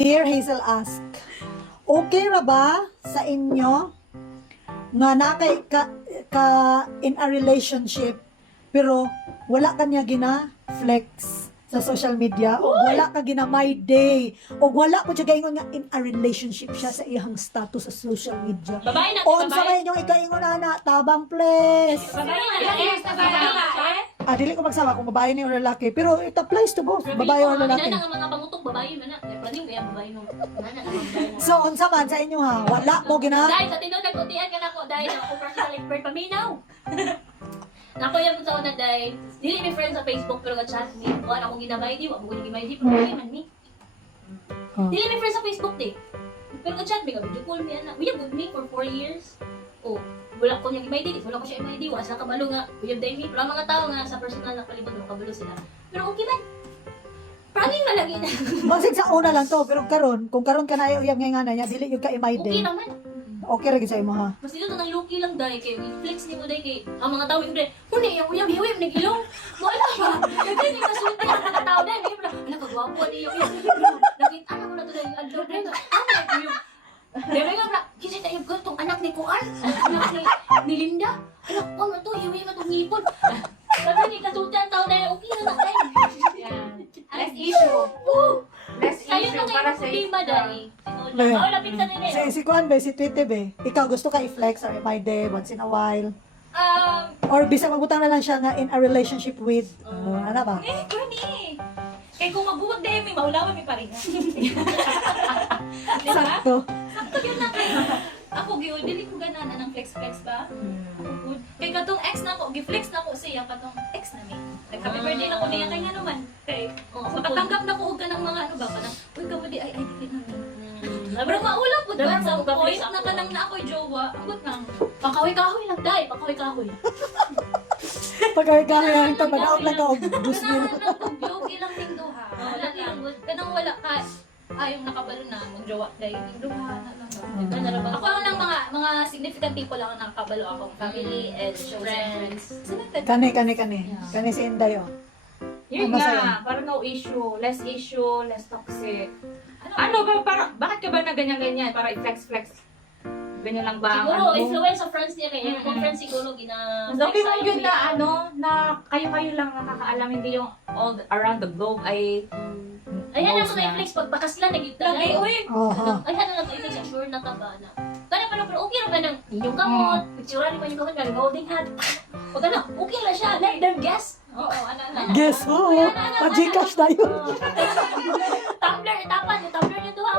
Dear Hazel ask, okay ra ba sa inyo nga nakay ka in a relationship pero wala kanya gina flex sa social media o wala ka gina my day o wala ko siya gaingon nga in a relationship siya sa iyang status sa social media. Babae na, O sa babae. may inyong ikaingon na tabang please. Babae na, Dili ko magsawa kung babae ni o lalaki pero it applies to both babae or lalaki. Inana nga mga pangutong babae man na. Pwede mo yan babae mo. Inana nga babae na. So unsa man sa inyo ha, wala mo gina Dahil sa tinong nagkuntian ka na ko dahil ako personal expert paminaw. Nako yan sa una dahil dili mi friends sa Facebook pero ka-chat ni wala akong ginamay di wa mo ginamay di pero okay man ni. Dili mi friends sa Facebook di. Pero ka-chat mi ka video call mi ana. We have with me for 4 years. Oh, wala ko niya gimay di, wala ko siya imay di, wala sa kabalo nga. We have day mi, pero ang mga tao nga sa personal na palibot mo kabalo sila. Pero okay man. Pranging na lagi na. Basig sa una lang to, pero karon kung karon ka na uyab nga niya, dili yung ka imay Okay day. naman. Okay ra gid sa imo ha. Mas dito nang lucky lang dahil kay flex ni mo dahil kay ang mga tao yung huni yung uyab-uyab nagilong. Wala ba? Kasi ni kasulti ang mga tao dahil may pala ala kagwapo ni yung nakita na mo na to dahil adlaw dahil ano yung Dere nga na kasi tayo gantong anak ni Kuan, anak ni Linda. Anak ko man to, hiwi man tong ngipon. Sabi ni kasulti ang tao dahil okay na dahil. Less issue. Less Kayo issue na para kayo sa problema dahil. Be. Oh, lapit sa nila. Si Kuan be, si Tite be, ikaw gusto ka i-flex or imay day once in a while? Or bisag magbutang na lang siya nga in a relationship with, ano ba? Gani. Kaya kung magbuwag dahil may maulawan may paringa. Diba? Sakto. Sakto yun na kayo. Ako, dili ko ganana ng flex-flex ba? Ako good. Kaya katong ex na ko, gi-flex na ko siya, katong ex na ni. Nag-happy birthday na ko niya, kanya naman. Kaya, makatanggap na ko og ka ng mga ano ba, kanang, uy, ka mo di, ay, dili na ni. Pero maulaw po ba sa point na kanang na ako'y jowa, ambot na. Pakahoy-kahoy lang dahil, pakahoy-kahoy. Pagkakaroon lang ito, madaog lang ka og busbil. Yogi lang din duha. Wala lang. Kanang wala ka, ayong nakabalo na, mag-jowa dahil yung duha na lang. Ako lang mga significant people lang ang nakakabalo akong family and friends. Kani si Inday oh. Yun Ang masaya. nga, parang no issue, less toxic. Ano ba, parang, bakit ka ba na ganyan-ganyan? Para i-flex-flex. Ganyan lang ba ang Siguro, ano mo? influence sa friends niya kaya yung mga friends siguro Mas okay mo yun na ano, na kayo-kayo lang nakakaalam, hindi yung all around the globe ay Ayan knows ako na-flex pag bakas lang nagita na. Lagi, uy! Oho. Ayan na nag-flex, sure na ka ba na. Kaya pa pero okay naman ang inyong kamot, picture ni pa yung kamot, ng holding hand. Pag ano, okay lang siya, let them guess. Oo, ano. Guess who? Pa-Gcash na yun. Tumbler, itapan, yung tumbler niyo to ha.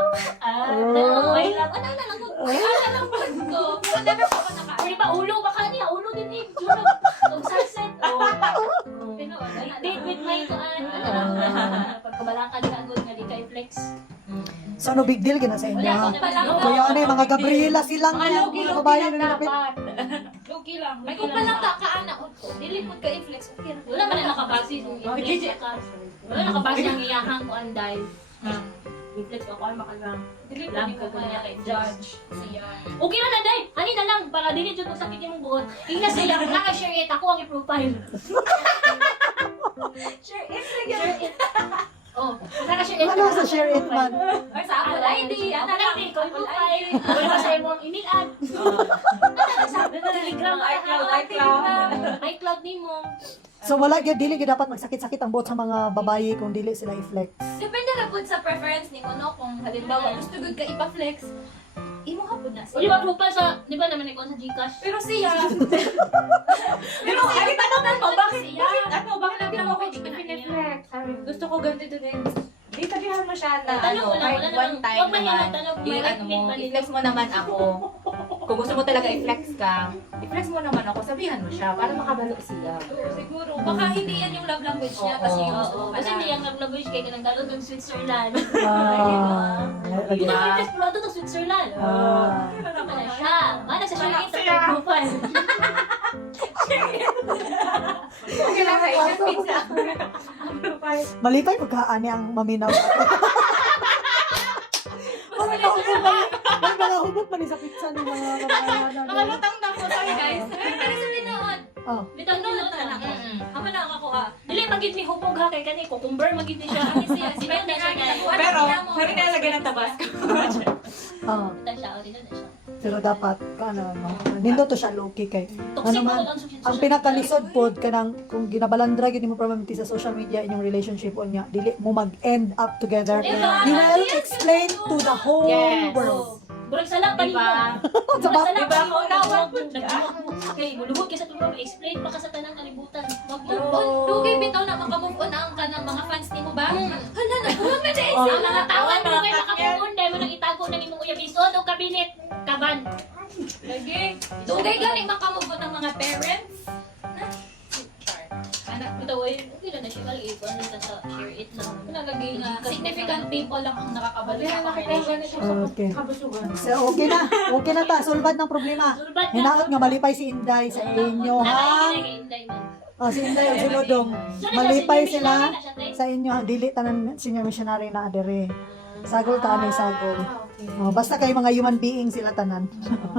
Okay lang, ano lang ko. Alam ba ko? Never ko pa naka. Pwede ba ulo ba ka niya? Ulo din eh. Juno. Ang sunset. Date with my kuan. Pagkabalakan ka agad nga di ka i-flex. So no big deal gina sa inyo. Wala ko na pala. Kuya ano mga Gabriela silang Mga mga logi-logi babae lang na nilapit. dapat. Okay lang. May kung palang kaana ko. Dili mo ka i-flex. Okay lang. Wala man na nakabase yung i-flex ka. Wala nakabase yung iyahang kuan dahil. I-flex ka kuan makalang. Dili ko Lang di ka ko kaya kay judge siya. Okay na na dahil. Hani na lang para dili jud magsakit yung buot. Ingna sila wala ka share it ako ang i-profile. Sure, Share it. Oh, wala ka share it. Ano sa share it man? Or sa Apple ID. Ano lang din, ko i-profile. Wala ka sa imong email-ad. Sabi na Telegram, iCloud nimo. So wala gyud dili gyud dapat magsakit-sakit ang buot sa mga babae kung dili sila i-flex. Depende na po sa preference ni mo, no? Kung halimbawa gusto good ka ipa-flex, imo hapon na O di ba profile sa, di ba naman ikaw sa Gcash? Pero siya, Pero ay, tanong mo, bakit bakit lang ako dito piniflex? Sabi, gusto ko ganito din. Di sabihan mo siya na Tanong mo lang, kahit wala one namang, time huwag mahiya naman, tanong, yung ano mo, i-flex mo naman ako. Kung gusto mo talaga i-flex ka, i-flex mo naman ako, sabihan mo siya para makabalo siya. siguro, baka hindi yan yung love language niya kasi yung gusto mo Kasi hindi yung language kay kanang dalo ng Switzerland. Ah, Hindi na Princess Pro to Switzerland. Ano na siya? Mana sa share it sa profile. Okay lang, i-flex pizza. malipay pagkaani ang maminaw. May mga hubot man sa pizza ni mga kabayan. Nakalutang na po, sorry guys. Pero sa tinood, Oh. Bitaw Ano nila na ako? Mm. Amo na ako ha. Dili magid ni hubog ha kay kani cucumber magid ni siya. Kani siya, si Bitaw Betty na siya nga kay. nakuha Pero, na mo. sorry nalagyan ng tabasco. Oh. Bitaw siya, o dito na siya. Pero dapat ano no. Nindo to siya low-key kay. Toxic Ano po man, ang social ang pinakalisod pod kanang kung ginabalandra gyud mo probability sa social media inyong relationship unya dili mo mag-end up together. Yeah. You will explain to the whole Yes. world. Burag sala pa Diba? Sa ba- Diba? Kaunawan po Okay, mulubog ka sa tulong, explain pa ka sa tanang kalibutan. Move on. Dugay bitaw na makamove on ang kanang mga fans nimo ba? Hala na, huwag na dahil Oh. sa Ang mga tawag mo mga kay kakyan. makapukon, dahil mo nang itago na imong uyab isod o kabinet, kaban. Lagi. Dugay gani makamove on ang mga parents. Anak ko daw, hindi na siya maliit. Ano na sa share it lang. Nalagay nga significant people lang ang nakakabalik sa conversation. Okay. So, okay na. Okay na ta. Sulbad ng problema. Sulbad na. Hinaot nga malipay si Inday sa inyo, ha? Oh, si Inday o si Lodong. Malipay sila sa inyo. Dili tanan senior missionary na adere. Sagol ta ani sagol. Oh, basta kay mga human being sila tanan.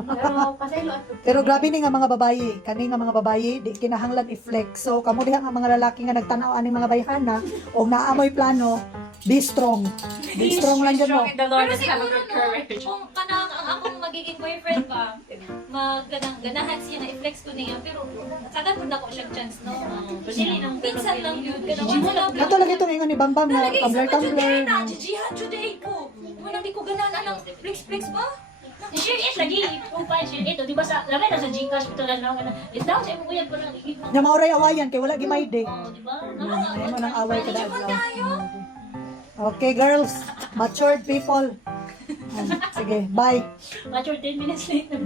Pero, pasaylo at Pero grabe ni nga mga babayi, kani nga mga babayi, di kinahanglan i-flex. So kamo diha nga mga lalaki nga nagtanaw ani mga bayhana og naamoy plano, be strong. Be strong lang jud mo. in the Lord Pero and have a siguro good no, courage. kung kanang ang akong magiging boyfriend ba, ganahan siya na i-flex ko niya, pero sagan po na ko siyang chance, no? Minsan lang yun, ganahan sila. Kato lagi itong ingon ni Bambam na tumbler. na, jijihan today ko. Muna di ko ganahan ng flex ba? Share it lagi. Profile share it. O, di ba sa, lagay na sa Gcash ito lang naman. It's down sa imong uyab ko lang. Igip mo. Nya mauray awayan kay wala gimayde. Oh, di ba? Ay mo nang away kada adlaw. Okay, girls, matured people. Sige, bye. Mature 10 minutes later.